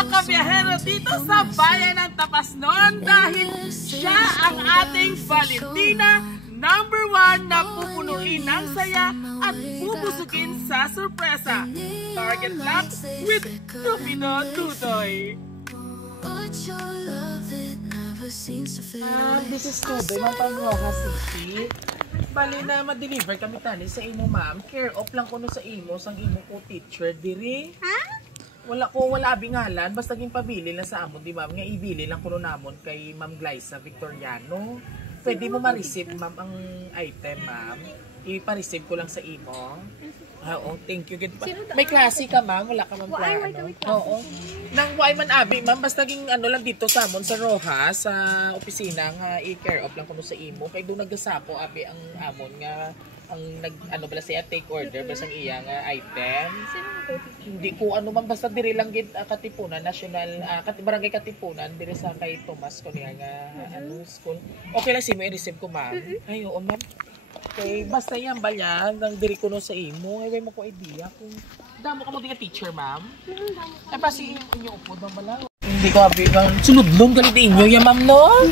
mga kabiyahero dito sa bayan ng Tapasnon dahil siya ang ating Valentina #1 na pupunuin ng saya at bubusugin sa sorpresa. Target lock with Cupido Dudoy. This is Tudoy, ng Pangroha City. Bali na ma-deliver kami tani sa imo, ma'am. Care off lang ko no sa imo, sang imo ko teacher diri. Ha? Wala abingalan, basta ging pabili lang sa amon, di ma'am. Nga ibili lang ko no namon kay Ma'am Glyza Victoriano. Pwede mo ma-receive, ma'am, ang item, ma'am. I-pa-receive ko lang sa imo. Oo, thank you. May klase ka, ma'am. Wala ka, ma'am, plano. Oo. Nang why man abi, ma'am, basta ging ano lang dito sa amon sa Rojas, sa opisina nga i-care off lang ko no sa imo. Kay doon nagdasapo abi ang amon nga ang ano bala siya take order basta ang iya nga item. Hindi ko ano man basta diri lang gid Katipunan National Barangay Katipunan diri sa kay Tomas ko niya nga ano school. Okay lang si mo i-receive ko, ma'am. Ay oo, ma'am. Okay, basta yan balyan nang diri ko no sa imo. Ay mo ko idea kung damo ka mo di teacher, ma'am. Ay pa si inyo upo daw bala. Hindi ka abi bang suludlong galit inyo ya, ma'am, no?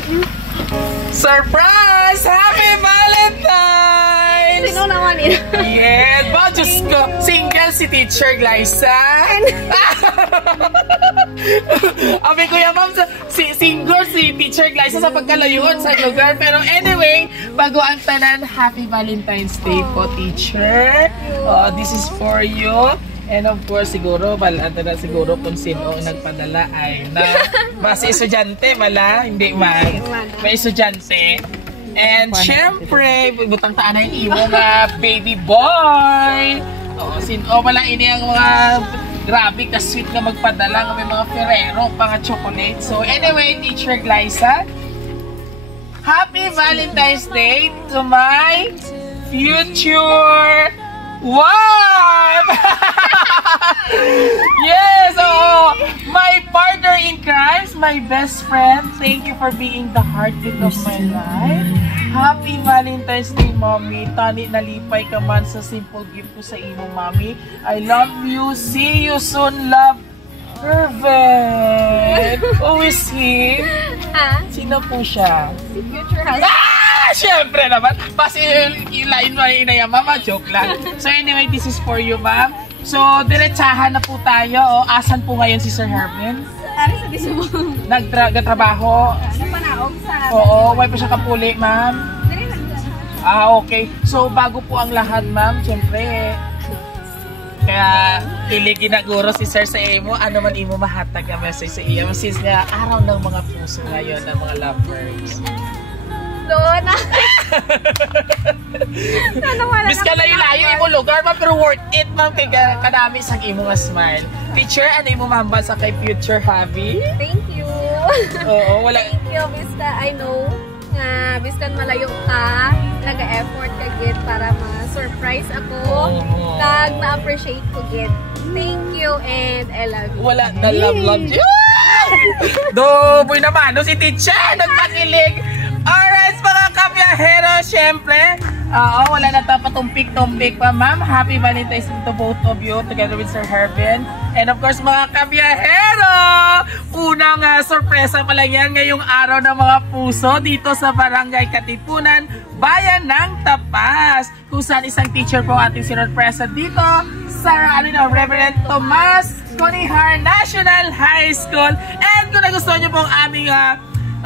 Surprise! Happy Valentine's! Sino naman yun? Yes! Ba, Diyos ko! Single si Teacher Glyza! Abi ko yan, ma'am, single si Teacher Glyza sa pagkalayuan sa lugar. Pero anyway, bago ang tanan, Happy Valentine's Day po, Teacher. This is for you. And of course, siguro, balanta na siguro kung sino ang nagpadala ay na basta estudyante, wala, hindi man. May estudyante. And syempre, butang taan na yung imo nga baby boy. Sino wala ini ang mga grabe ka sweet na magpadala, may mga Ferrero, mga chocolate. So anyway, Teacher Glyza, Happy Valentine's Day to my future wife! Yes! Oh, my partner in crime, my best friend. Thank you for being the heartbeat of my life. Happy Valentine's Day, Mommy. Tani nalipay ka man sa simple gift ko sa imo, Mommy. I love you. See you soon, love. Perfect. Who is he? Sino po siya? Si future husband. Siyempre naman. Pasi ilain mo yung inaya, mama. Joke lang. So anyway, this is for you, ma'am. So, diretsahan na po tayo. Asan po ngayon si Sir Herman? Ari sa Gisubong. Nagtrabaho? Napanaog sa... Oo, why pa siya kapuli, ma'am? Okay. So, bago po ang lahat, ma'am, siyempre, kaya kilig ginaguro si Sir sa imo, ano man imo mahatag ang message sa iyo. Since nga, araw ng mga puso ngayon, ng mga lovers. Doon na. Bis ka layo-layo imo lugar, ma'am, pero worth it, ma'am, kay kadami sa imo nga smile. Teacher, ano imo mamba sa kay future hubby? Thank you. Oo, wala. Thank you, Bista. I know nga, Bista malayo ka, nag-effort ka gid para ma-surprise ako. Kag na-appreciate ko gid. Thank you and I love you. Wala na love you. Doboy naman, no si teacher, nagpakilig. Alright, mga kabiyahero, syempre, wala na tapat tumpik-tumpik pa, ma'am. Happy Valentine's Day to both of you together with Sir Herben. And of course, mga kabiyahero, unang sorpresa pa lang yan ngayong araw ng mga puso dito sa Barangay Katipunan, Bayan ng Tapas, kung saan isang teacher po ating sinurpresa dito sa Reverend Tomas Conihar National High School. And kung nagustuhan nyo po ang aming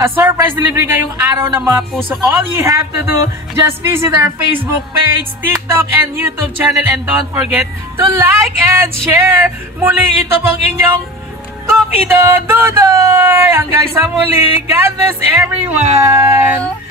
surprise delivery ngayong araw ng mga puso, all you have to do, just visit our Facebook page, TikTok, and YouTube channel, and don't forget to like and share. Muli, ito pong inyong Cupido Dudoy. Hanggang sa muli, God bless everyone.